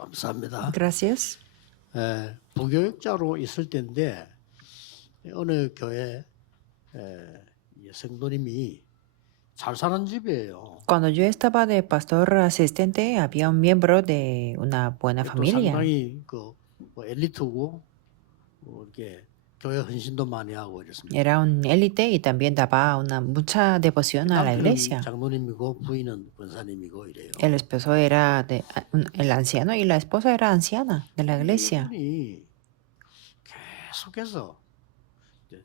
감사합니다. Gracias. 부교육자로 있을 때인데 어느 교회 성도님이 잘 사는 집이에요. Cuando yo estaba de pastor asistente, había un miembro de una buena 또 familia. 상당히 뭐 엘리트고 이렇게 교회 헌신도 많이 하고 이랬습니다. Era un élite y también daba mucha devoción a la 남편은 iglesia. 장로님이고 부인은 권사님이고 이래요. El esposo era el anciano y la esposa era anciana de la iglesia. 이분이 계속해서 이제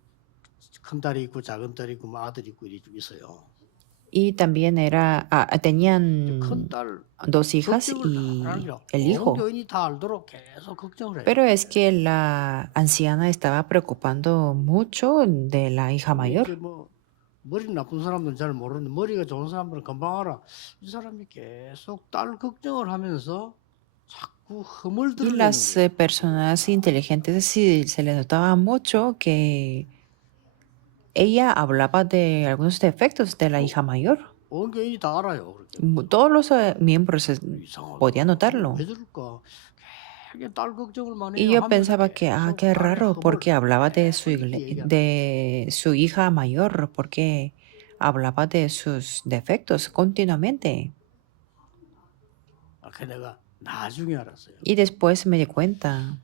큰 딸이 있고 작은 딸이 있고 뭐 아들이 있고 이렇게 있어요. Y también tenían 큰 딸 dos hijas 걱정을 y 다 하느라 el 온 hijo. 교인이 다 알도록 계속 걱정을 해요. Pero es que la anciana estaba preocupando mucho de la hija mayor. 이렇게 뭐 머리 나쁜 사람들은 잘 모르는데 머리가 좋은 사람들은 금방 알아. 이 사람이 계속 딸 걱정을 하면서 자꾸 Y 허물들을 las 내는 거예요. personas inteligentes sí se le notaba mucho que ella hablaba de algunos defectos de la hija mayor. 온 교인이 다 알아요. 그렇게. Todos los miembros 이상하다. podían notarlo. 왜 저럴까? 되게 딸 걱정을 많이 Y 해요. yo pensaba que, 계속 qué 딸의 raro, 허물 porque hablaba de 계속 얘기하는 de su hija mayor, porque hablaba de sus defectos continuamente. 그 내가 나중에 알았어요. Y después me di cuenta,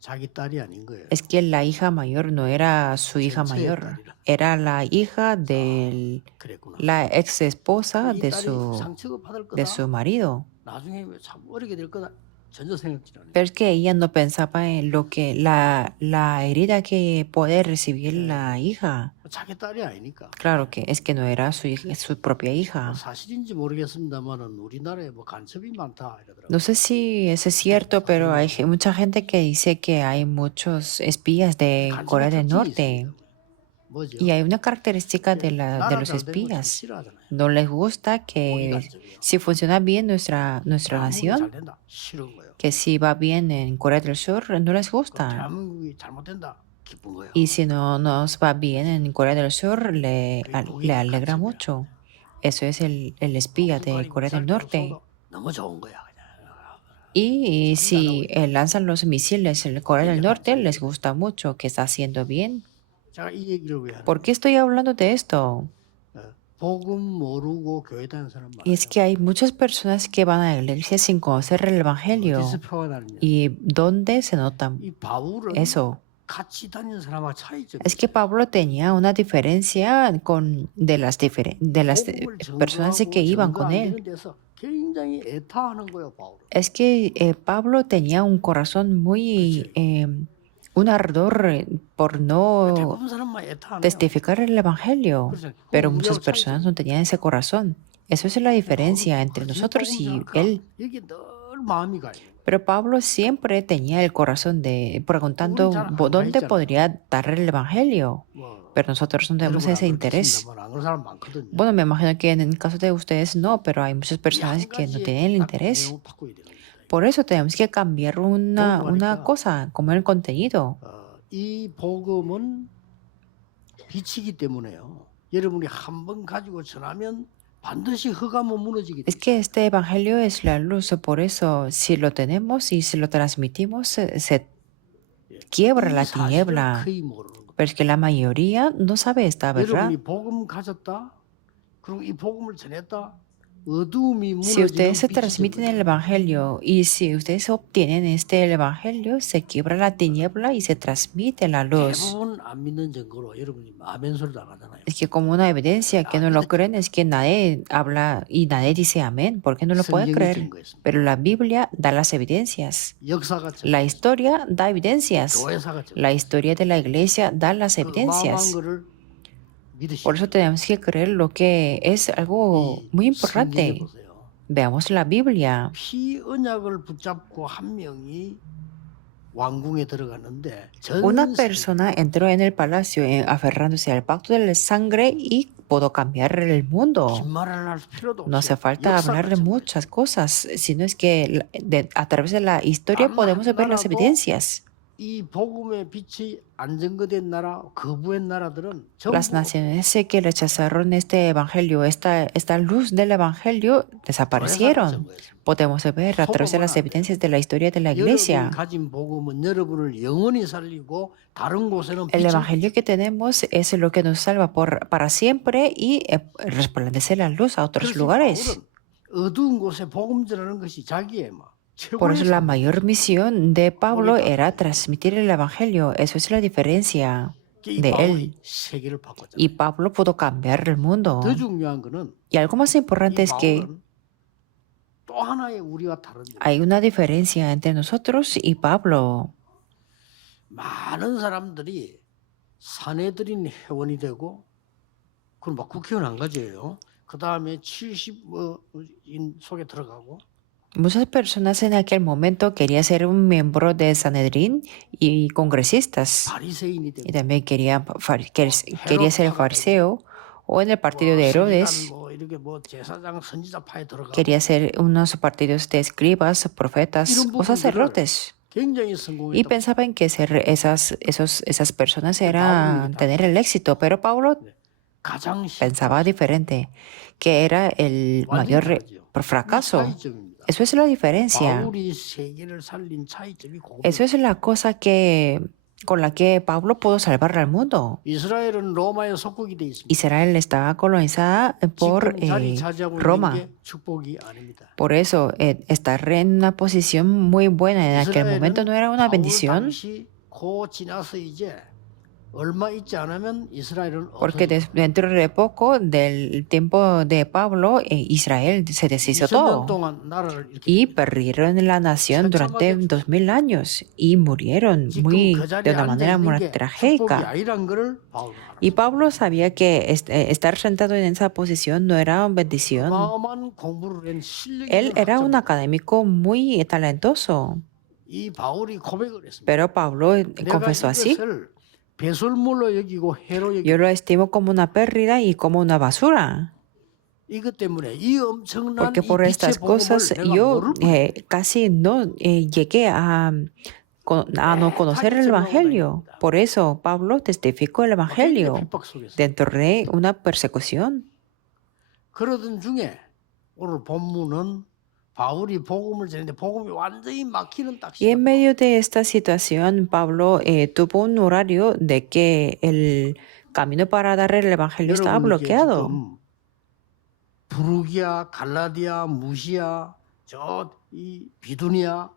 자기 딸이 아닌 거예요. es que la hija mayor no era su hija 전체의 mayor, 딸이라. era la hija de 그랬구나. la ex esposa 이 de 딸이 상처가 받을 de 거다. su marido. 나중에 참 어리게 될 거다. 전혀 생각지 않아요. Pero es que ella no pensaba en lo que la herida que puede recibir la hija. 자기 딸이 아니니까. Claro que es que no era su propia hija. 사실인지 모르겠습니다만은 우리나라에 뭐 간첩이 많다 이러더라고요. No sé si eso es cierto, pero hay mucha gente que dice que hay muchos espías de Corea del Norte. 뭐죠? Y hay una característica de los 잘 되는 거 espías. 싫어하잖아요. No les gusta 우리 que 간첩이요. si funciona bien nuestra 대한민국이 잘 nación, 된다. 싫은 거예요. que si va bien en Corea del Sur, no les gusta. 대한민국이 잘못된다. 기쁜 거예요. Y si no nos va bien en Corea del Sur, le alegra mucho. Eso es el espía de Corea del Norte. 너무 좋은 거야. Y si lanzan los misiles en Corea del Norte, les gusta mucho, que está haciendo bien. 제가 이 얘기를 왜 하냐? ¿Por qué estoy hablando de esto? 복음 모르고 교회 다니는 사람 Y es 많아요. que hay muchas personas que van a la iglesia sin conocer el Evangelio. 어디서 표가 나느냐? ¿Y dónde se nota 이 바울은 eso? 같이 다니는 사람하고 차이점이 Es que Pablo tenía una diferencia de las 복음을 personas que 증거하고 iban 증거 con 안 él. 되는 데서 굉장히 애타하는 거예요, 바울은. Es que Pablo tenía un corazón muy, un ardor por no 대부분 사람만 애타하네요. testificar el Evangelio, 그렇죠. pero 그건 muchas 우리하고 personas 차이죠. no tenían ese corazón. Eso es la diferencia entre nosotros y él. 여기 늘 마음이 가요. Pero Pablo siempre tenía el corazón de preguntando dónde podría dar el Evangelio. 뭐 Pero nosotros no tenemos 여러분 안 ese interés. 그렇겠습니다만 안 그런 사람 많거든요. Bueno, me imagino que en el caso de ustedes no, pero hay muchas personas que no tienen el interés. 내용을 바꿔야 되는 거예요. Por eso tenemos que cambiar una cosa, como el contenido. 이 복음은 빛이기 때문에요. 여러분이 한 번 가지고 전하면 반드시 흑암은 무너지기 Es 때문에. que este evangelio es la luz, por eso si lo tenemos y si lo transmitimos, se quiebra la tiniebla. 거의 모르는 거예요. Pero es que la mayoría no sabe esta verdad. 여러분이 복음 가졌다. 그리고 이 복음을 전했다. 어두움이 Si 무너지는 ustedes se 빛이 transmiten el 되거든요. evangelio y si ustedes obtienen el evangelio, se quiebra la tiniebla y se transmite la luz. 대부분 안 믿는 증거로 여러분이 아멘 소리도 안 하잖아요. Es que como una evidencia que no lo creen es que nadie habla y nadie dice amén, porque no lo pueden 성경이 creer. 증거했습니다. Pero la Biblia da las evidencias. 역사가 La historia da evidencias. 교회사가 La historia de la iglesia da las 어마어마한 evidencias. 거를 믿으시고 Por eso tenemos que creer lo que es algo muy 성경에 importante. 보세요. Veamos la Biblia. 피 언약을 붙잡고 한 명이 왕궁에 들어갔는데 전 Una 세계 persona entró en el palacio aferrándose al pacto de la sangre y pudo cambiar el mundo. 긴 말을 할 필요도 No hace 없어요. falta hablar de 역사가 muchas cosas, sino es que a través de la historia podemos ver las evidencias. 이 복음의 빛이 안전거된 나라, 거부의 나라들은 Las 전부 naciones que rechazaron este evangelio, esta luz del evangelio, 교회사를 desaparecieron. 증거했습니다. Podemos ver a través de 속으면 las 안 돼요. evidencias de la historia de la 여러분이 iglesia. 가진 복음은 여러분을 영원히 살리고 다른 곳에는 El 빛을 evangelio que tenemos es lo que nos salva para siempre y resplandecer la luz a otros 그래서 lugares. 바울은 어두운 곳에 복음 전하는 것이 자기의 Por 최고의 eso la 삶이었어요. mayor misión de Pablo era transmitir el evangelio. Eso es la diferencia 이 de 바울이 él. 세계를 바꿨잖아요. Y Pablo pudo cambiar el mundo. 더 중요한 거는 Y algo más importante 이 es que 바울은 또 하나의 우리와 다른 점. hay una diferencia entre nosotros y Pablo. 많은 사람들이 사내들인 회원이 되고 그럼 막 국회의원 한 가지예요. 그 다음에 70인 속에 들어가고 Muchas personas en aquel momento querían ser un miembro de Sanedrín y congresistas. 바리새인이 Y 되고 también quería ser fariseo o en el partido de Herodes. 뭐 이렇게 뭐 제사장 선지자파에 들어가고 Quería ser unos partidos de escribas, profetas o sacerdotes. 굉장히 Y 성공했다. pensaban que ser esas personas era tener el éxito. Pero Pablo 가장 pensaba diferente, que era el mayor fracaso. 차이점입니다. Eso es la diferencia. 바울이 세계를 살린 차이점이 그겁니다. Eso es la cosa con la que Pablo pudo salvar al mundo. 이스라엘은 로마의 속국이 돼 있습니다. Israel estaba colonizada por 지금 자리 차지하고 있는 Roma. 게 축복이 아닙니다. Por eso, estar en una posición muy buena en aquel momento no era una 바울 bendición, 당시 고 지나서 이제 얼마 있지 않으면 이스라엘은 porque 없어집니다. dentro de poco del tiempo de Pablo, Israel se deshizo 2000년 todo. 동안 나라를 이렇게 Y perdieron la nación durante 2000 años y murieron 지금 muy, 그 de 자리에 una 앉아 manera muy 있는 게 축복이 trágica. 아니란 걸 바울은 Y Pablo sabía que estar sentado en esa posición no era una bendición. 어마어마한 공부를 한 실력이 Él 있는 era un 학자입니다. académico muy talentoso, 이 바울이 고백을 했습니다. pero Pablo 내가 confesó así. 이것을 배설물로 여기고 해로 여기고 Yo lo estimo como una pérdida y como una basura, 이것 때문에 이 엄청난 porque 이 por 빛의 estas 복음을 cosas 내가 yo 모를 뿐 casi no llegué a no conocer el Evangelio. Por eso Pablo testificó el 굉장히 Evangelio 핍박 속에서 dentro de una persecución. 그러던 중에 오늘 본문은 바울이 복음을 전했는데 복음이 완전히 막히는 딱 Y en 시간. medio de esta situación, Pablo tuvo un horario de que el camino para dar el Evangelio estaba 여러분 이게 bloqueado. 지금 부르기아, 갈라디아, 무시아, 저 이 비두니아,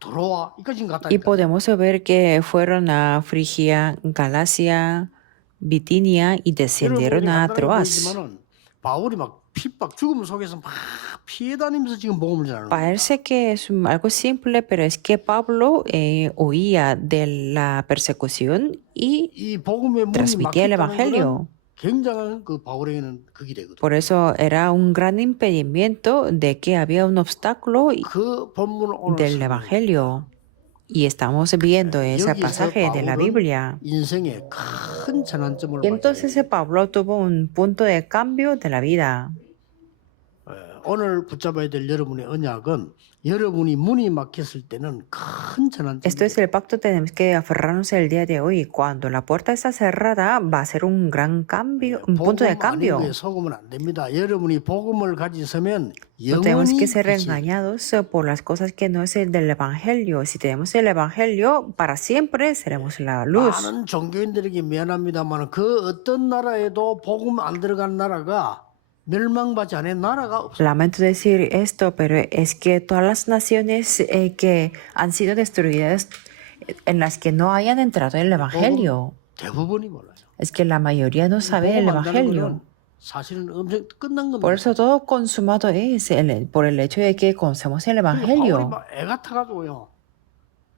드로아 이까지 Y 갔다니까. podemos ver que fueron a Frigia, Galacia, Bitinia y descendieron 여러분이 a 간단하게 Troas. 보이지만은 바울이 막 핍박 죽음 속에서 막 피해 다니면서 지금 복음을 전하는 거야. Parece que es algo simple, pero es que Pablo oía de la persecución y 이 복음의 문이 transmitía el 막혔다는 거는 Evangelio. 굉장한 그 바울에게는 그게 되거든. Por eso era un gran impedimento de que había un obstáculo 그 본문을 오늘 del 설명해. Evangelio. Y estamos viendo ese 여기서 pasaje de la 바울은 Biblia. 인생의 큰 전환점을 Y entonces Pablo tuvo un punto de cambio de la vida. 오늘 붙잡아야 될 여러분의 언약은 여러분이 문이 막혔을 때는 큰 전환점이 Esto es el pacto que tenemos que aferrarnos el día de hoy. Cuando la puerta está cerrada, va a ser un gran cambio, un punto de 복음 아닌 cambio. 거에 속으면 안 됩니다. 여러분이 복음을 가지서면 No tenemos 영원히 que ser 빛이 engañados por las cosas que no es el del Evangelio. Si tenemos el Evangelio, para siempre seremos la luz. 많은 종교인들에게 미안합니다만 그 어떤 나라에도 복음 안 들어간 나라가 멸망받지 않은 나라가 없어요. Lamento decir esto, pero es que todas las naciones que han sido destruidas, en las que no hayan entrado en el Evangelio, 대부분이 몰라요. es que la mayoría no sabe el 복음 안 되는 Evangelio. 거는 사실은 엄청 끝난 겁니다. Por eso todo consumado es por el hecho de que conocemos el 바울이 Evangelio. 막 애가 타가지고요.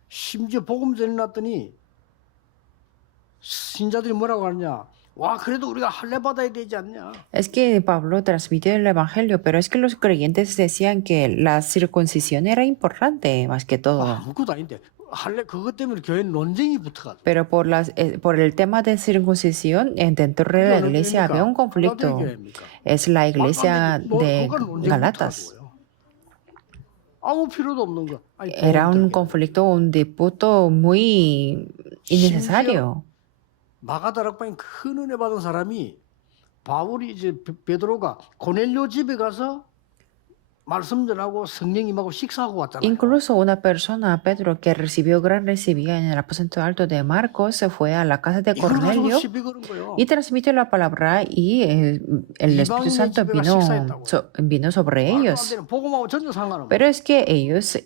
심지어 복음 전해놨더니 신자들이 뭐라고 하느냐. 와 그래도 우리가 할례 받아야 되지 않냐. Es que Pablo transmitió el Evangelio, pero es que los creyentes decían que la circuncisión era importante más que todo. 아무것도 아닌데 할례 그것 때문에 교회 논쟁이 붙어가지고. Pero por el tema de circuncisión, dentro de la iglesia había un conflicto. Es la iglesia de Galatas. 아무 필요도 없는 거. 아니, Era un 도움이 conflicto, un disputo muy innecesario. 마가다락방에 큰 은혜 받은 사람이 바울이 이제 베드로가 고넬료 집에 가서 말씀 전하고 성령 임하고 식사하고 왔잖아요. Incluso una persona, Pedro, que recibió gran recibida en el aposento alto de Marcos, se fue a la casa de 이걸 가지고 Cornelio 시비 거는 거예요. y transmitió la palabra y el Espíritu 이방인의 Santo 집에가 식사했다고요. vino sobre 말도 안 ellos. 되는 복음하고 전혀 상관없는 Pero es que ellos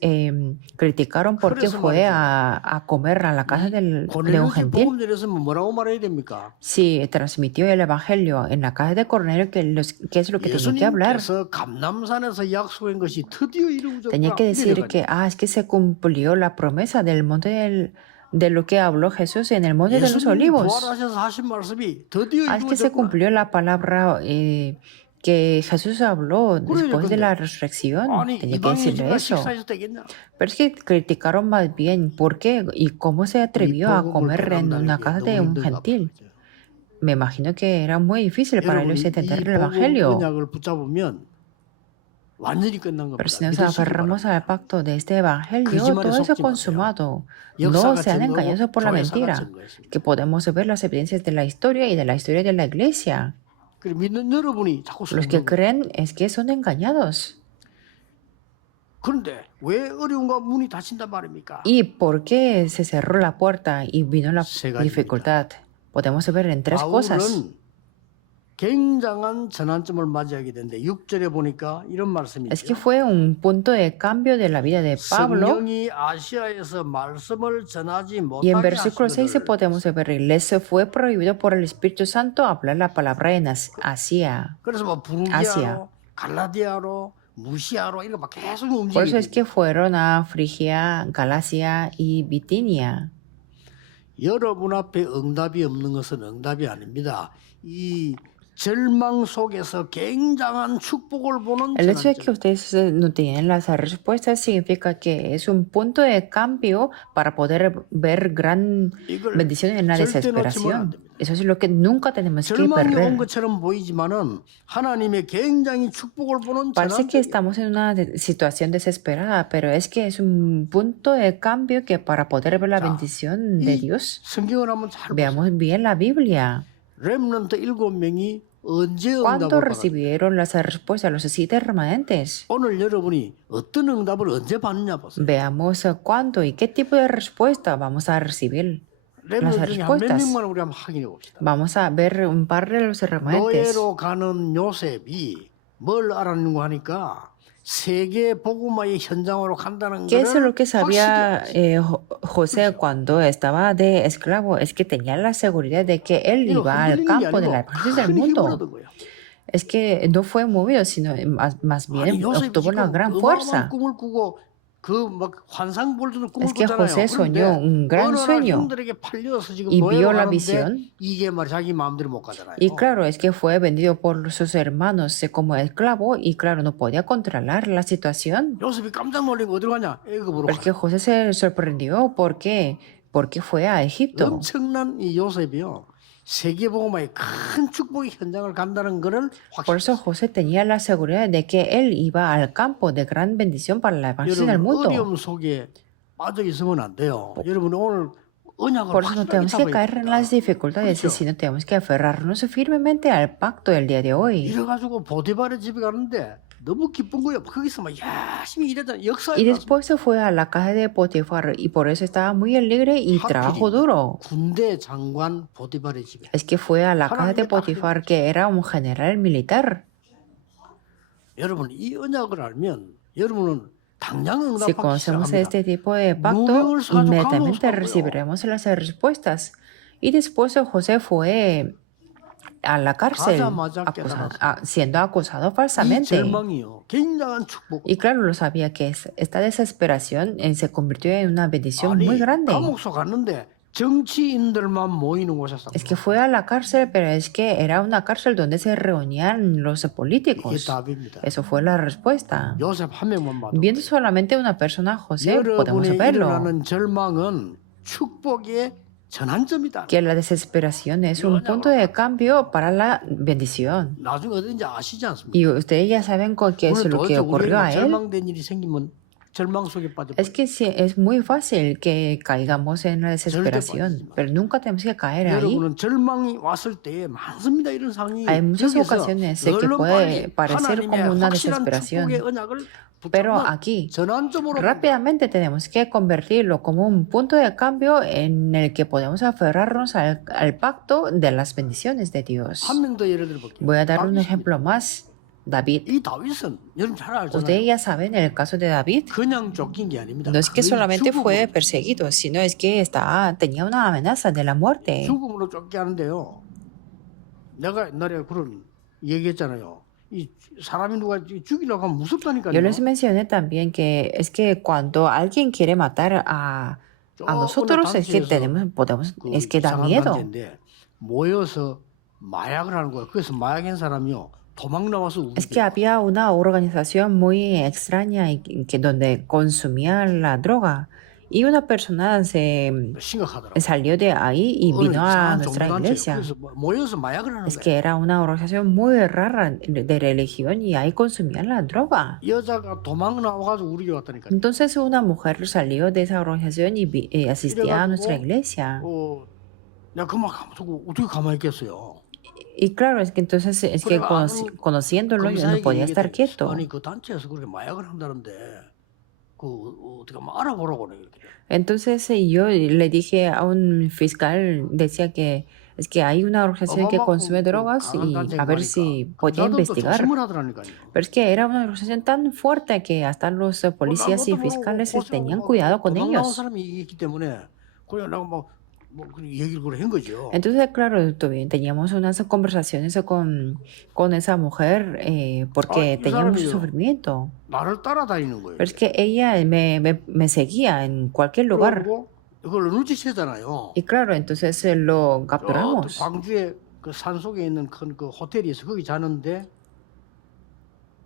criticaron porque 그래서 fue 말이죠. a comer a la casa de un 고넬료 집 gentil. 복음 전했으면 뭐라고 말해야 됩니까? Si transmitió el evangelio en la casa de Cornelio, ¿qué es lo que tenía que hablar? 예수님께서 감남산에서 약속한 것이 드디어 Tenía 이루어졌구나. que decir que, es que se cumplió la promesa del monte de lo que habló Jesús en el monte de los 예수님이 olivos. 부활하셔서 하신 말씀이 드디어 Es que se 이루어졌구나. cumplió la palabra que Jesús habló después de la resurrección. 아니 Tenía que 이방인의 decirle 집에가 eso. 식사해서 되겠냐? Pero es que criticaron más bien por qué y cómo se atrevió a comer en una casa de un gentil. Me imagino que era muy difícil para 여러분 ellos 이 entender el 복음 evangelio. 언약을 붙잡으면 완전히 끝난 Pero 겁니다. si nos 믿으시기 aferramos 바랍니다. al pacto de este evangelio, 거짓말에 todo eso 속지 consumado. No 역사가 sean engañosos 증거고 por la 교회사가 mentira, 증거했습니다. que podemos ver las evidencias de la historia y de la historia de la iglesia. 그리고 믿는 여러분이 자꾸 Los que 속는 거예요. creen es que son engañados. 그런데 왜 어려움과 문이 닫힌단 말입니까? ¿Y por qué se cerró la puerta y vino la 세 가지입니다. dificultad? Podemos ver en tres cosas. 바울은 굉장한 전환점을 맞이하게 되는데 6절에 보니까 이런 말씀이 Es que 있죠. fue un punto de cambio de la vida de Pablo. 성령이 아시아에서 말씀을 전하지 Y en 못하게 versículo 6 하시거늘 podemos ver, les fue prohibido por el Espíritu Santo hablar la palabra en Asia. 그래서 뭐 아시아. 부르기아로 갈라디아로 무시아로 이거 막 계속 Por eso es 움직이고 que fueron a Frigia, Galacia y Bitinia. 여러분 앞에 응답이 없는 것은 응답이 아닙니다. 이 절망 속에서 굉장한 축복을 보는 El hecho de que 전환점. ustedes no tienen las respuestas significa que es un punto de cambio para poder ver gran 이걸 bendición en la 절대 놓치면 안 desesperación. 됩니다. Eso es lo que nunca tenemos que 절망이 온 perder. 것처럼 보이지만은 하나님의 굉장히 축복을 보는 Parece que 전환점이에요. estamos en una situación desesperada, pero es que es un punto de cambio que para poder ver la 자, bendición de 이 Dios, 성경을 한번 잘 보세요. veamos bien la Biblia. 렘넌트 7명이 언제 ¿Cuándo 응답을 받았어요? recibieron las respuestas los 7 remanentes? 오늘 여러분이 어떤 응답을 언제 받느냐 보세요. Veamos cuándo y qué tipo de respuesta vamos a recibir. las 렘넌트 중에 한 몇 respuestas. 명만 우리 한번 확인해 봅시다. Vamos a ver un par de los remanentes. 노예로 가는 요셉이 뭘 알았는고 하니까 세계 복음화의 현장으로 간다는 ¿Qué es 것을 lo que sabía 확실히 José cuando estaba de esclavo? Es que tenía la seguridad de que él 이거 iba al 흔들리는 게 campo de 아니고 la evangelio del 큰 힘을 mundo. 얻은 거예요. Es que no fue movido, sino más 아니 bien 요셉이 obtuvo una 지금 gran 어마어마한 fuerza. 꿈을 꾸고 그 막 환상 볼 때도 꿈을 Es que 꿨잖아요. José soñó un 그런데 gran 어느 날 sueño 형들에게 팔려서 지금 y 노예로 vio la 가는데 visión. 이게 말 자기 마음대로 못 가잖아요. Y claro, es que fue vendido por sus hermanos como esclavo y claro, no podía controlar la situación. 요셉이 깜짝 놀란 거 어디로 가냐? 애굽으로 Pero es que 가요. José se sorprendió porque fue a Egipto. 엄청난 이 요셉이요. 세계복음화의 큰 축복의 현장을 간다는 것을 Por eso 확신했어요. José tenía la seguridad de que él iba al campo de gran bendición para la evangelización del 여러분 mundo. 어려움 속에 빠져 있으면 안 돼요. 여러분 오늘 언약을 Por eso no 확실하게 tenemos que caer en 잡아야 las 됩니다. dificultades, 그렇죠. sino tenemos que aferrarnos firmemente al pacto del día de hoy. 이래가지고 보디발의 집에 가는데 너무 기쁜 거예요. 거기서 막 열심히 일하잖아요. 역사에 Y 나서 después se fue a la casa de Potifar y por eso estaba muy alegre y trabajó duro. 군대 장관 보디발의 집에. Es que fue a la casa de Potifar, que era un general militar. 여러분 이 언약을 알면 여러분은 당장 Si 응답받기 conocemos 시작합니다. este tipo de pacto, 무명을 사주 inmediatamente 감옥 recibiremos las respuestas. Y después José fue a la cárcel 가자마자 깨달았어요. siendo acusado 이 falsamente. 절망이요. 굉장한 축복. Y claro, lo sabía que esta desesperación se convirtió en una bendición muy grande. 감옥소 갔는데 정치인들만 모이는 곳이었어. Es que fue a la cárcel, pero es que era una cárcel donde se reunían los 이게 políticos. 답입니다. Eso fue la respuesta. 요셉 한 명만 봐도 Viendo solamente una persona, José, podemos 여러분의 verlo. 일어나는 절망은 축복의 전환점이다. Que la desesperación es un punto de cambio para la bendición. 나중에 어딘지 아시지 않습니까? Y ustedes ya saben qué es 오늘 lo que 도대체 ocurrió 우리에게 a él. 절망된 일이 생기면 절망 속에 Es 빠져버려. que sí, es muy fácil que caigamos en la 절대 빠지지 desesperación, 마. pero nunca tenemos que caer ahí. 여러분은 절망이 왔을 때 많습니다. 이런 상황이 Hay muchas 여기서 ocasiones en que 얼른 puede 빨리 parecer 하나님의 como una 확실한 축복의 desesperación, 언약을 pero 붙잡는 aquí 전환점으로 만들어. rápidamente tenemos que convertirlo como un punto de cambio en el que podemos aferrarnos al pacto de las bendiciones de Dios. 한 명 더 예를 들어 볼게요. Voy a dar un 다윗입니다. ejemplo más. David. 이 다윗은 여러분 잘 Ustedes 알잖아요. ya saben, en el caso de David, 그냥 쫓긴 게 아닙니다. no es que 거의 solamente fue 죽음으로, perseguido, sino es que tenía una amenaza de la muerte. 죽음으로 쫓게 하는데요. 내가 옛날에 그런 얘기했잖아요. 이 사람이 누가 죽이려고 하면 무섭다니까요. Yo les mencioné también que es que cuando alguien quiere matar a nosotros, es que es que da 이상한 miedo. 단체인데 모여서 마약을 하는 거예요. 그래서 마약한 사람이요. 도망 나와서 Es que había una organización muy extraña donde consumían la droga y una persona 심각하더라고요. salió de ahí y 어느 vino a 이상한 nuestra 종교단체예요. iglesia. 그래서 모여서 마약을 하는 Es 거예요. que era una organización muy rara de religión y ahí consumían la droga. 여자가 도망 나와가지고 우리 교회 왔다니까요. Entonces una mujer salió de esa organización y asistía a nuestra iglesia. 내가 그만 어떻게 가만히 있겠어요. Y claro, es que entonces es que conociéndolo yo no podía estar quieto. 아니 그 단체에서 그렇게 마약을 한다는데 그 어떻게 한번 알아보라고 그래. Entonces yo le dije a un fiscal, decía que es que hay una organización que consume drogas y a ver si podía investigar. Pero es que era una organización tan fuerte que hasta los policías y fiscales tenían cuidado con ellos. Entonces, claro, teníamos unas conversaciones con esa mujer porque tenía mucho sufrimiento. Pero es que ella me seguía en cualquier lugar. Y claro, entonces lo capturamos. 광주에 그 산속에 있는 큰 그 호텔이 있어. 거기 자는데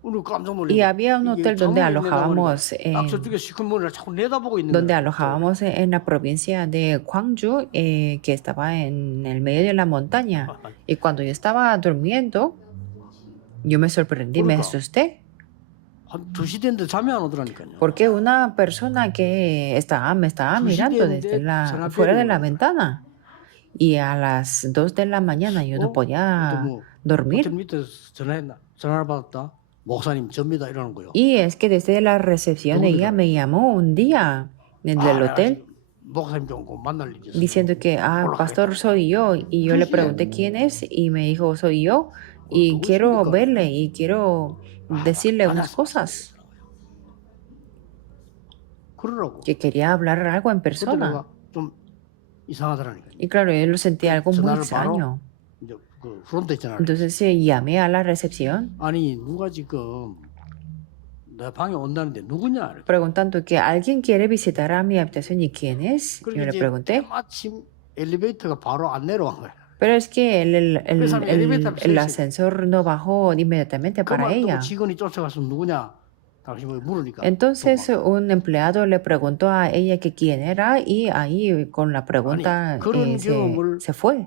오늘 깜짝 놀랐네. Y había un hotel donde alojábamos 저쪽에 시커먼을 자꾸 내다보고 있는 donde 거야. alojábamos en la provincia de Gwangju, que estaba en el medio de la montaña. Y cuando yo estaba durmiendo, yo me sorprendí, me asusté. 한 2시 됐는데 잠이 안 오더라니까요. Porque una persona que me estaba mirando desde fuera de la ventana. Y a las 2 de la mañana yo no podía dormir. 호텔 밑에 전화를 받았다. 목사님 접니다 이러는 거요. Y es que desde la recepción ella me llamó un día desde el hotel 목사님 좀 만날 일이 있어요. diciendo que, pastor, soy yo. Y yo le pregunté quién es y me dijo, soy yo. Y quiero verle y quiero decirle unas cosas. 그러라고. Que quería hablar algo en 그때 persona. 내가 좀 이상하더라니까요. Y claro, yo lo sentí algo muy 전화를 extraño. 이제 그 프론트 있잖아요. Entonces llamé a la recepción 아니 누가 지금 내 방에 온다는데 누구냐? 이렇게. preguntando que alguien quiere visitar a mi habitación y quién es. Yo 그리고 le 이제 pregunté. 마침 엘리베이터가 바로 안 내려간 거야. Pero es que el ascensor no bajó inmediatamente para 그만 ella. 직원이 쫓아가서 누구냐? 당신 뭐 물으니까. Entonces un empleado le preguntó a ella que quién era y ahí con la pregunta se fue.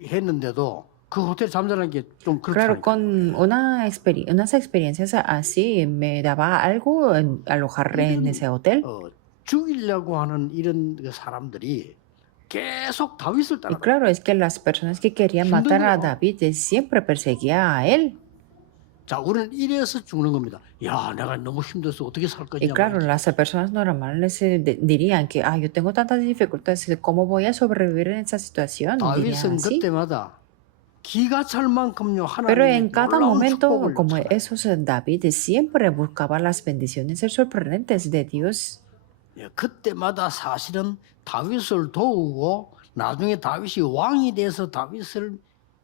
했는데도 그 호텔 잠자는 게 좀 Claro, 그렇다. con unas experiencias así me daba algo alojar en ese hotel. 죽이려고 하는 이런 그 사람들이 계속 다윗을 Y 따라. claro, es que las personas que querían matar a David siempre perseguía a él. 자, 우리는 이래서 죽는 겁니다. 야, 내가 너무 힘들어서 어떻게 살 Y 거냐. claro, las personas normales dirían que, yo tengo tantas dificultades, ¿cómo voy a sobrevivir en esa situación? Dirían 다윗은 así. 그때마다 기가 찰 만큼요 Pero 하나님의 en cada 놀라운 momento, 축복을 como 찾아요. esos David siempre buscaba las bendiciones sorprendentes de Dios. 예, 그때마다 사실은 다윗을 도우고 나중에 다윗이 왕이 돼서 다윗을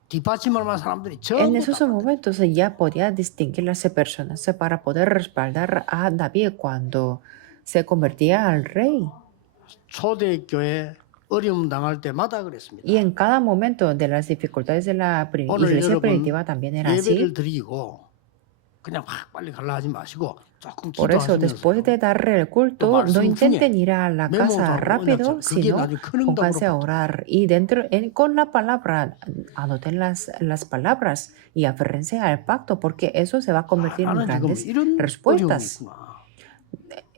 뒷받침할 만한 사람들이 En 전부 esos 다 momentos ya podía distinguir las personas para poder respaldar a David cuando se convertía al rey. 초대교회 어려움 당할 때마다 그랬습니다. Y en cada momento de las dificultades de la 오늘 iglesia 여러분 primitiva también era así. 예배를 드리고 그냥 막 빨리 가려 하지 마시고 조금 Por eso, después de darle el culto, no intenten ir a la casa rápido, sino pónganse a orar. Y con la palabra, anoten las palabras y aférrense al pacto, porque eso se va a convertir en 나는 지금 grandes 이런 어려움이 respuestas. 있구나.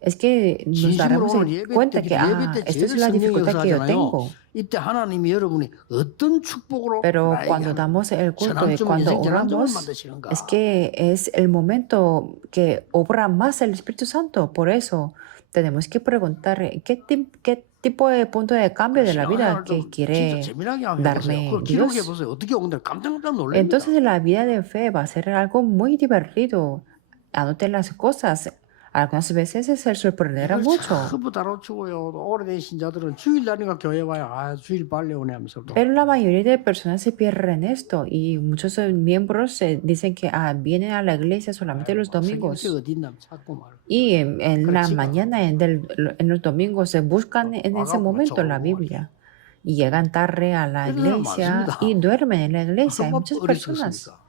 es que nos 진심으로 daremos 오늘 예배 cuenta 때 que, 예배 때 esta es 제일 la 성령이 dificultad que yo 역사하잖아요. tengo. 이때 하나님이 여러분이 어떤 축복으로 Pero 나에게 cuando 하는 damos el culto y 전환점, cuando 인생 전환점을 oramos, 만드시는가? es que es el momento que obra más el Espíritu Santo. Por eso tenemos que preguntar qué tipo de punto de cambio de la vida 신앙생활을 que 좀 진짜 quiere 재미나게 한번 해보세요. darme 그걸 Dios. 기록해보세요. 어떻게 오늘 깜짝깜짝 놀랍니다. Entonces la vida de fe va a ser algo muy divertido. Anote las cosas. Algunas veces se sorprenderá 이걸 mucho. 전부 다 놓치고요. 오래된 신자들은 주일날이니까 교회 와요. 아, 주일 빨리 오네 하면서 또. Pero la mayoría de personas se pierden esto y muchos miembros dicen que vienen a la iglesia solamente los domingos. 성경책 어디 있나 찾고 말고. Y en la 그렇지. mañana, en los domingos, se buscan en ese momento la Biblia. Y llegan tarde a la 그런 사람 iglesia 많습니다. y duermen en la iglesia. Hay 그것만 muchas 어리 personas 죽었으니까.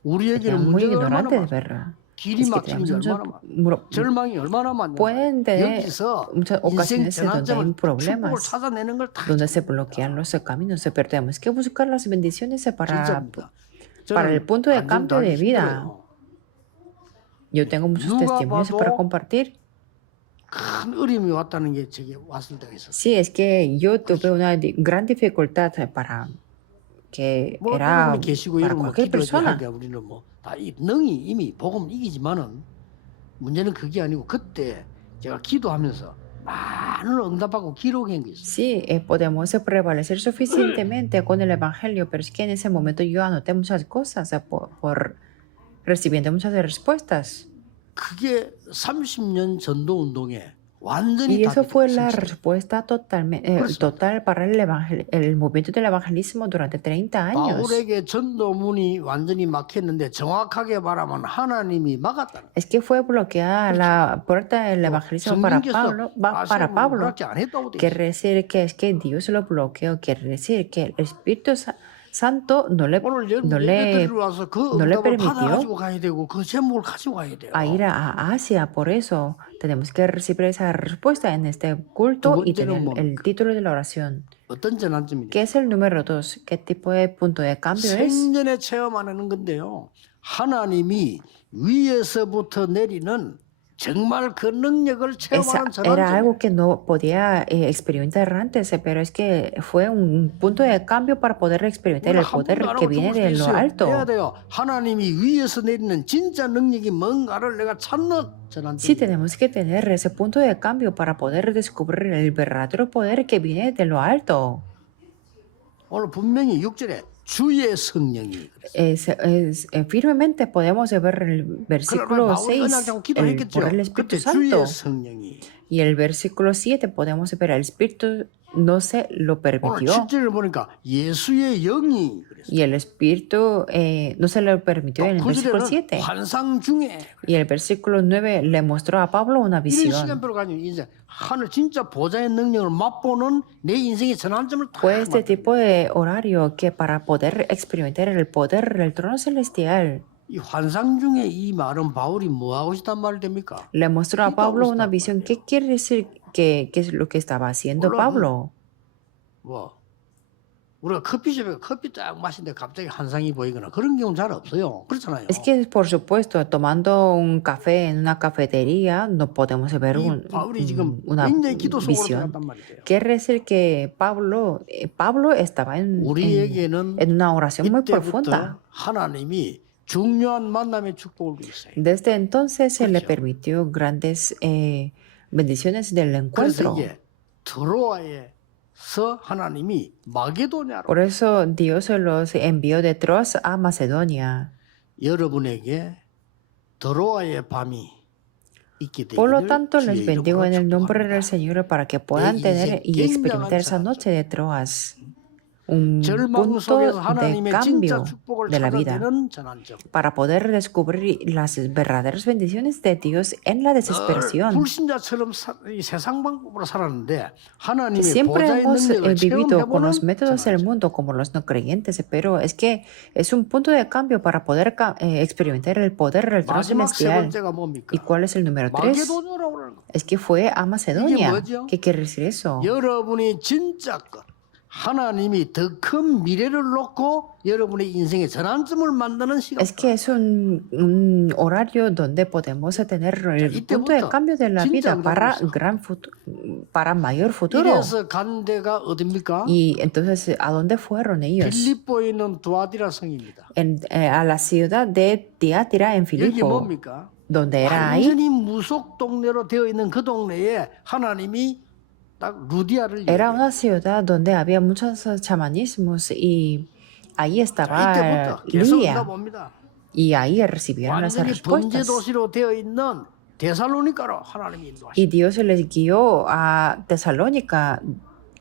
que 우리에게는 son muy 문제가 얼마나 ignorantes, 많아. ¿verdad? 길이 Es que 막히는 tenemos 게 muchos, 얼마나 많아. 절망이 얼마나 많냐. pueden tener 여기서 muchas 인생 ocasiones donde hay 전환점을 축복을 problemas, 찾아내는 걸 다 donde se bloquean los caminos, pero tenemos que buscar las bendiciones 진짜입니다. para el punto de 완전 cambio de 다 vida. 힘들어요. Yo tengo muchos 누가 testimonios 봐도 para compartir. 큰 어려움이 왔다는 게 저게 왔을 때가 있었어요. Sí, es que yo tuve una gran dificultad para que 뭐 era 여러분이 계시고 para 여러분 cualquier persona. 기도하게 우리는 뭐 다 능히 이미 복음 이기지만은 문제는 그게 아니고 그때 제가 기도하면서 많은 응답하고 기록한 게 있어요. Sí, podemos prevalecer suficientemente con el Evangelio, pero es que en ese momento yo anoté muchas cosas por recibiendo muchas respuestas. 그게 30년 전도 운동에 완전히 Y eso 답이 fue la 됐어요. respuesta 그렇습니다. total para el movimiento del evangelismo durante 30 años. 바울에게 전도문이 완전히 막혔는데 정확하게 말하면 하나님이 막았다는 거예요. Es que fue bloqueada la puerta del evangelismo para Pablo, para Pablo. 그렇게 안 했다고 돼 있어요. Quiere decir que es que Dios lo bloqueó. Quiere decir que el Espíritu Santo no le 예배드리러 와서 그 no le 응답을 permitió 받아가지고 가야 되고 그 제목을 가지고 가야 돼요. a ir a Asia. Por eso tenemos que recibir esa respuesta en este culto y tener el título de la oración. 어떤 전환점이냐? ¿Qué es el número 2? ¿Qué tipo de punto de cambio es? 생전에 체험하는 건데요. 하나님이 위에서부터 내리는 정말 그 능력을 체험하는 Era 전환점. algo que no podía experimentar antes, pero es que fue un punto de cambio para poder experimentar el poder que viene de lo alto. 해야 돼요. 하나님이 위에서 내리는 진짜 능력이 뭔가를 내가 찾는 전환점. Sí, tenemos que tener ese punto de cambio para poder descubrir el verdadero poder que viene de lo alto. 오늘 분명히 6절에 주의 성령이 그랬어요. Firmemente podemos ver el versículo 6, por el Espíritu Santo. Y el versículo 7 podemos ver el Espíritu no se lo permitió. 오늘 7절을 보니까 예수의 영이 그랬어요. Y el Espíritu no se lo permitió en el versículo 7. 환상 중에 Y el versículo 9 le mostró a Pablo una 이런 visión. 시간표를 가지고 이제 하늘 진짜 보좌의 능력을 맛보는 내 인생의 전환점을 다 Fue este tipo de horario que para poder experimentar el poder del trono celestial 이 환상 중에 이 말은 바울이 뭐 하고 있단 말 됩니까? le mostró a Pablo una visión. ¿Qué quiere decir qué es lo que estaba haciendo Pablo? 뭐 우리가 커피숍에 커피 딱 마시는데 갑자기 환상이 보이거나 그런 경우 잘 없어요. 그렇잖아요. Es que, por supuesto, tomando un café en una cafetería no podemos ver 이 바울이 지금 una 굉장히 기도 속으로 visión. 들어갔단 말이에요. Quiere decir que Pablo estaba en 우리에게는 una oración muy profunda. 이때부터 하나님이 중요한 만남의 축복을 주셨어요. Desde entonces se le 그렇죠. permitió grandes bendiciones del 그래서 encuentro. 이제 드로아에서 하나님이 마게도냐로 Por eso Dios se los envió de Troas a Macedonia. 여러분에게 드로아의 밤이 있게 되기를 Por lo tanto, les 주의 bendigo 이름으로 en el nombre del 축복합니다. Señor para que puedan tener y experimentar esa noche de Troas. Un 절망 punto 속에서 de 하나님의 진짜 cambio 축복을 de la vida 찾아내는 전환점. para poder descubrir las verdaderas bendiciones de Dios en la 늘 desesperación. 불신자처럼 이 세상 방법으로 살았는데 하나님의 Siempre 보좌의 hemos 능력을 vivido con los 체험해보는 métodos del 전환점. mundo como los no creyentes, pero es que es un punto de cambio para poder experimentar el poder del trono 마지막 세 celestial. 번째가 뭡니까? ¿Y cuál es el número 3? 마게도냐라고 하는 거. Es que fue a Macedonia. 뭐죠? ¿Qué quiere decir eso? 여러분이 진짜 것, 하나님이 더 큰 미래를 놓고 여러분의 인생의 전환점을 만드는 시간. Es que es un horario donde podemos tener el punto de cambio de la vida para para mayor futuro. 이래서 간 데가 어딥니까? Y entonces, ¿a dónde fueron ellos? 빌립보에 있는 두아디라 성입니다. A la ciudad de Tiatira en 여기 Filipo, 뭡니까? donde era ahí. 완전히 무속 동네로 되어 있는 그 동네에 하나님이 딱 루디아를 Era una ciudad donde había muchos chamanismos y ahí estaba 이때부터 계속 Lidia 봅니다. y ahí recibieron las 완전히 범죄 respuestas. 도시로 되어 있는 데살로니가로 하나님이 인도하시고 Y Dios les guió a Tesalónica,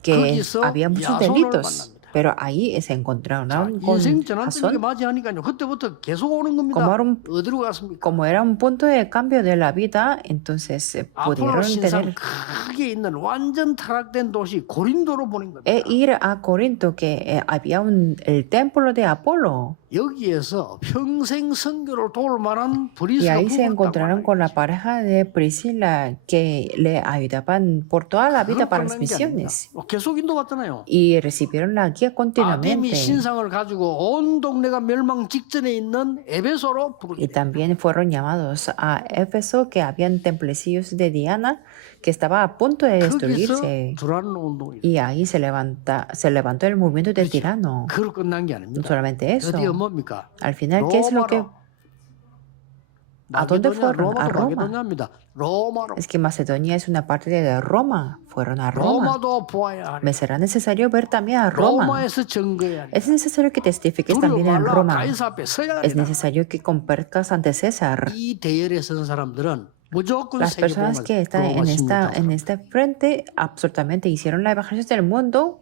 que 거기서 había muchos 야손을 delitos, 만납니다. pero ahí se encontraron con 인생 전환점이 Jasón. 맞이하니까요. 그때부터 계속 오는 겁니다. Como era un- 어디로 갔습니까? Como era un punto de cambio de la vida, entonces 아폴로 pudieron 신상 tener 크게 있는 완전 타락된 도시 고린도로 보낸 겁니다. ir a Corinto, que había el templo de Apolo. 여기에서 평생 선교를 도울 만한 Y 브리스가 ahí se 부부였다고 encontraron con la pareja de Priscila que le ayudaban por toda la vida para las misiones. 계속 인도받잖아요. Y recibieron la guía 아데미 continuamente. 신상을 가지고 온 동네가 멸망 직전에 있는 에베소로 Y 부르게 돼요. también fueron llamados a Éfeso, que habían templecillos de Diana que estaba a punto de 거기서 destruirse. 두란노 운동이 Y ahí se levantó el movimiento del tirano. 그로 끝난 게 No 아닙니다. solamente eso. 드디어 뭡니까? Al final, ¿qué es lo que...? ¿A dónde fueron? A Roma. 마게도냐입니다. 로마로. Es que Macedonia es una parte de Roma. Fueron a Roma. 로마도 보아야 하네. Me será necesario ver también a Roma. 로마에서 증거해야 해. Es necesario que testifiques 두려워 también en 말라 Roma. 가이사 앞에 서야 Es 한다. necesario que comparezcas ante César. 이 대열에 선 사람들은 무조건 Las personas que están en este frente absolutamente hicieron la evangelización del mundo,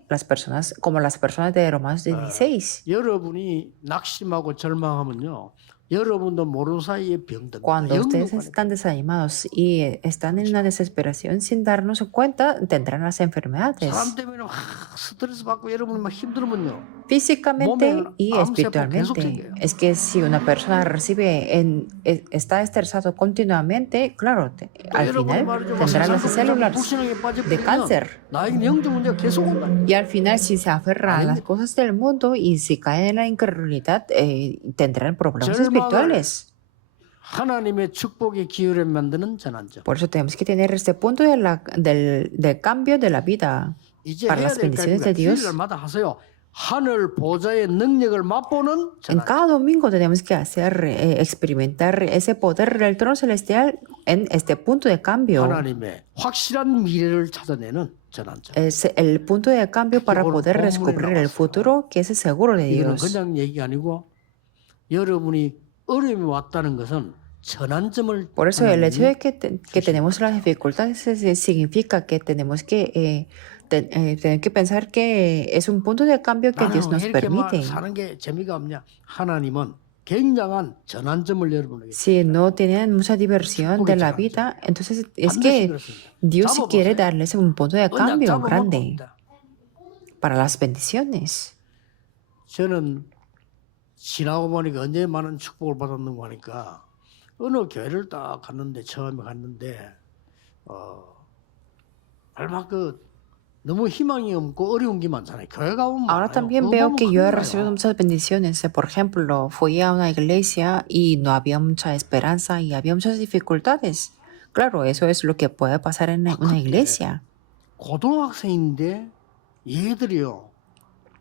como las personas de Romanos 16. 여러분이 낙심하고 절망하면요. 여러분도 모르는 사이에 병듭니다. Cuando ustedes 영육간에. están desanimados y están en una desesperación sin darnos cuenta, tendrán las enfermedades 사람 때문에 막 스트레스 받고 여러분이 막 힘들면요. físicamente y 몸에 암세포 계속 espiritualmente. 생겨요. Es que si una persona está estresado continuamente, claro, al final tendrá las células de cáncer. 나에게 영적 문제가 계속 온다. Y al final, si se aferra a las cosas del mundo y si cae en la incredulidad, tendrán problemas espirituales. 하나님의 축복의 기회를 만드는 전환점. Por eso tenemos que tener este punto del cambio de la vida 이제 para 해야 las 될 bendiciones de 까지가 Dios. 주일날마다 하세요. 하늘 보좌의 능력을 맛보는 En 전환점. cada domingo tenemos que experimentar ese poder del trono celestial en este punto de cambio. 하나님의 확실한 미래를 찾아내는 전환점. Es el punto de cambio para poder descubrir el futuro que es seguro de 이거는 Dios. 그냥 얘기가 아니고 여러분이 어려움이 왔다는 것은 전환점을 Por eso el hecho de que tenemos las dificultades significa que tenemos que tener que pensar que es un punto de cambio que Dios nos 이렇게 막 permite. 사는 게 재미가 없냐? 하나님은 굉장한 전환점을 여러분에게 Si no tienen mucha diversión de la vida, entonces es 반드시 que 그렇습니다. Dios sí quiere 잡아보세요. darles un punto de 그냥 cambio 잡아먹고 grande 봅니다. para las bendiciones. 저는 지나고 보니까 언제 많은 축복을 받았는가 하니까 어느 교회를 딱 갔는데 처음에 갔는데 얼마 너무 희망이 없고 어려운 게 많잖아요. 교회가 오면 Ahora 많아요. también 그거 veo 보면 que yo he 큰일 recibido 나요. muchas bendiciones. Por ejemplo, fui a una iglesia y no había mucha esperanza y había muchas dificultades. Claro, eso es lo que puede pasar en una iglesia. 고등학생인데 얘들이요.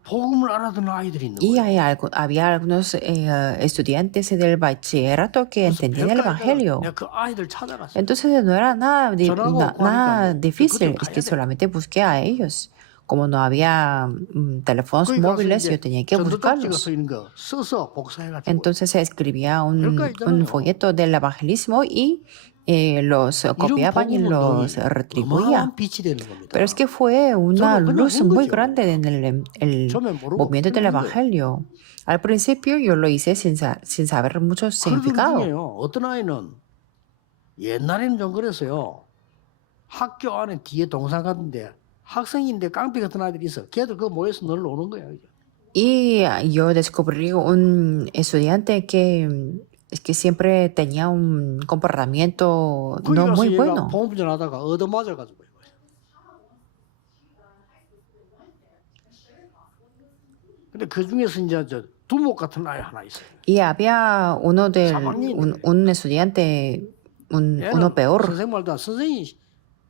복음을 알아듣는 아이들이 있는 Y 거예요. había algunos estudiantes del bachillerato que entendían el Evangelio. 내가 그 아이들 찾아갔어요. Entonces no era nada 전화가 difícil, 그쪽 es que 가야 돼. solamente busqué a ellos. Como no había teléfonos 거기 가서 móviles, 이제 yo tenía que 전도독지가 buscarlos. 써 있는 거 써서 복사해가지고 Entonces se escribía 별거 있잖아요. un folleto del evangelismo y los 이런 copiaban y 복음 los 운동이 retribuía. 어마어마한 빛이 되는 겁니다. Pero es que fue una 그냥 luz 본 muy 거죠. grande en el 처음에 모르고 movimiento del 그냥 본 거예요. evangelio. Al principio yo lo hice sin saber mucho 그런 significado. 중에요. 어떤 아이는 옛날에는 좀 그랬어요. 학교 안에 뒤에 동상 같은데 학생인데 깡패 같은 아이들이 있어. 걔들 그거 모여서 놀러 오는 거야. Y yo descubrí un estudiante que es que siempre tenía un comportamiento 거기 no 가서 muy 얘가 bueno. 보험전하다가 얻어맞아가지고 근데 그 중에서 이제 저 두목 같은 아이 하나 있어요. Y había un estudiante, uno 얘는 peor, 선생 말도 안 선생이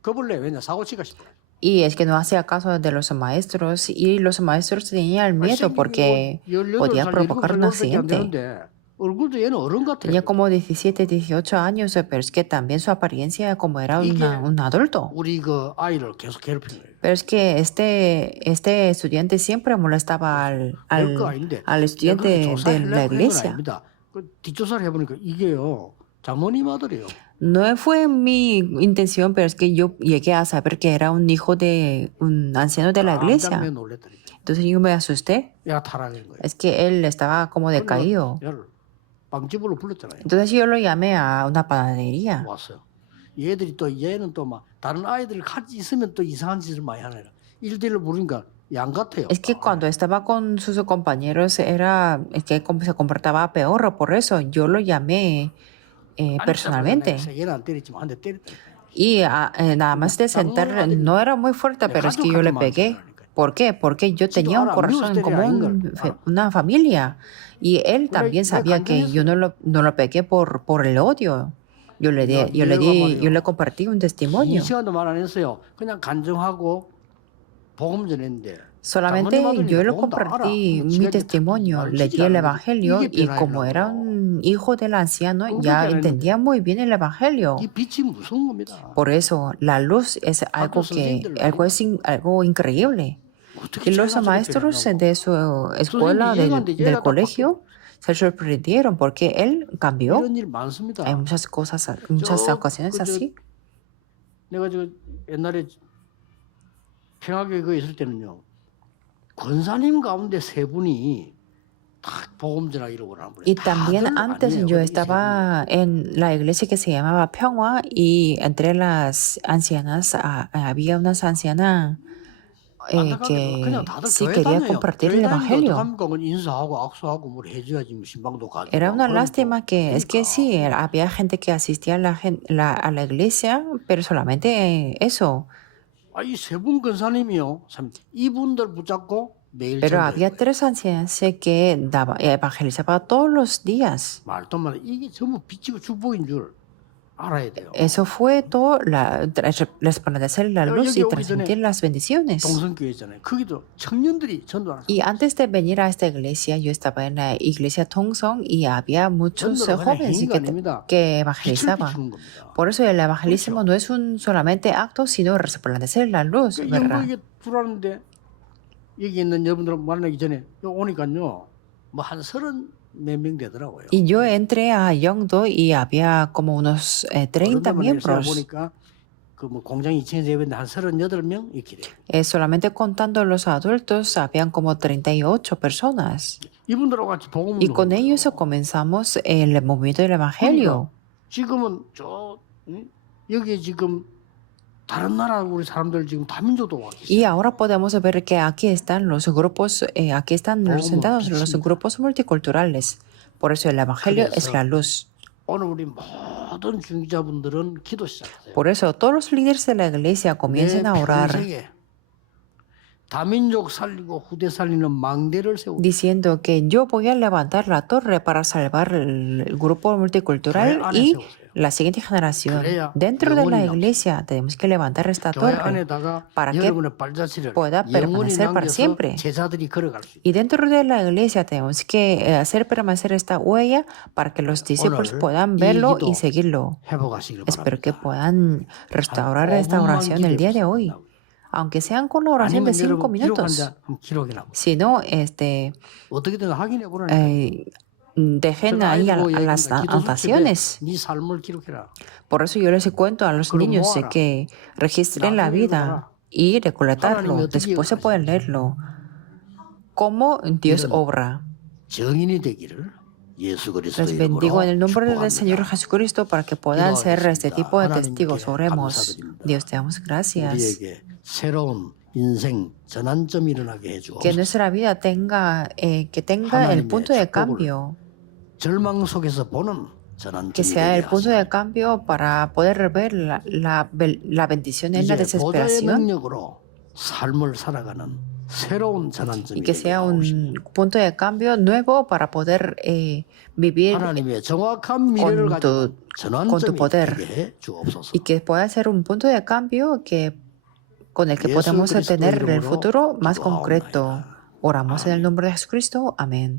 겁을 내. 왜냐 사고 치가 싶어. y es que no hacía caso de los maestros, y los maestros tenían miedo porque podía 18살, provocar 17살 un 밖에 안 accidente. 되는데 얼굴도 얘는 어른 같아. Tenía como 17, 18 años, pero es que también su apariencia como era un adulto. 우리 그 아이를 계속 괴롭히는 거예요. Pero es que este estudiante siempre molestaba 별거 아닌데 al estudiante de la iglesia. 그 뒷조사를 해보니까 이게요 장모님 아들이에요. No fue mi intención, pero es que yo llegué a saber que era un hijo de un anciano de la iglesia. 깜짝 놀랐다니까. Entonces yo me asusté. 얘가 타락한 거예요. Es que él estaba como decaído. 얘를 빵집으로 불렀잖아요. Entonces yo lo llamé a una panadería. 왔어요. 얘들이 또 얘는 또 막 다른 아이들 같이 있으면 또 이상한 짓을 많이 하네. 일대일로 부르니까 양 같아요. Es que cuando estaba con sus compañeros era es que se comportaba peor, por eso yo lo llamé personalmente. 얘는 안 때렸지만 한 대 때렸다. Y nada más de sentar, no era muy fuerte, pero es que yo le pegué. ¿Por qué? Porque yo tenía un corazón como una familia. Y él también sabía que yo no lo pegué por el odio. Yo le compartí un testimonio. 시간도 말 안 했어요. 그냥 간증하고 복음 전했는데. Solamente yo le compartí mi testimonio, le di el evangelio y como era un hijo del anciano, ya entendía muy bien el evangelio. 이 빛이 무서운 겁니다. Por eso la luz es algo increíble. Y los maestros de su escuela, del colegio, se sorprendieron porque él cambió. 이런 일 많습니다. Hay muchas cosas, muchas ocasiones así. 내가 저 옛날에 평화교회 그 있을 때는요. 권사님 가운데 세 분이 딱 복음 전하기로 원하는 분이에요. Y también antes yo estaba en la iglesia que se llamaba Pyonghwa y entre las ancianas había unas ancianas que sí quería compartir el evangelio. Era una lástima que es que sí, había gente que asistía a la iglesia, pero solamente eso. 이세분 권사님이요. 참 이분들 붙잡고 매일 Pero había tres ancianas que evangelizaban todos los días. 말도 안 돼. 이게 전부 빛이고 축복인 줄 알아야 돼요. Eso fue todo resplandecer la luz y transmitir las bendiciones. 동성교회잖아요. 거기도 청년들이 전도하는. Y antes de venir a esta iglesia, yo estaba en la iglesia Tongsong y había muchos jóvenes que evangelizaban. Por eso el evangelismo no es solamente acto, sino resplandecer la luz, ¿verdad? 여기 있는 여러분들 만나기 전에 오니까요, 뭐 한 30몇 명 되더라고요. Y yo entré a Yeongdo y había como unos 30 miembros. 보니까 그뭐 공장 2층에서 예배인데 한 38명 이렇게 돼요. Solamente contando los adultos, habían como 38 personas. 이분들하고 같이 복음을 Y con ellos comenzamos el movimiento del evangelio. 지금은 여기 지금 다른 나라 우리 사람들 지금 다민족도 와 계세요. Y ahora podemos ver que aquí están los grupos, aquí están sentados los grupos multiculturales. Por eso el evangelio es la luz. 오늘 우리 모든 중직자분들은 기도 시작하세요. Por eso todos los líderes de la iglesia comiencen a orar. 다민족 살리고 후대 살리는 망대를 세우고 diciendo que yo voy a levantar la torre para salvar el grupo multicultural y la siguiente generación. Dentro de la iglesia tenemos que levantar esta torre para que pueda permanecer para siempre. Y dentro de la iglesia tenemos que hacer permanecer esta huella para que los discípulos puedan verlo y seguirlo. Espero que puedan restaurar esta oración el día de hoy. Aunque sean con la oración de 5 minutos. Si no, dejen ahí a las anotaciones. Por eso yo les cuento a los niños que registren la vida y recolectarlo. Después se pueden leerlo. Cómo Dios obra. Les bendigo en el nombre del Señor Jesucristo para que puedan ser este tipo de testigos. Oremos. Dios, te damos gracias. Que nuestra vida tenga el punto de cambio. Que sea el punto de cambio para poder ver la bendición en la desesperación. 새로운 y 전환점이 que 되게 sea 하옵시며 un punto de cambio nuevo para poder vivir 하나님의 정확한 미래를 con 가지고 tu 전환점이 poder 되게 해 주옵소서. y que pueda ser un punto de cambio con el que 예수 podemos 그리스도의 tener el 이름으로 futuro más concreto. 기도하옵나이다. Oramos en el 아멘. nombre de Jesucristo. Amén.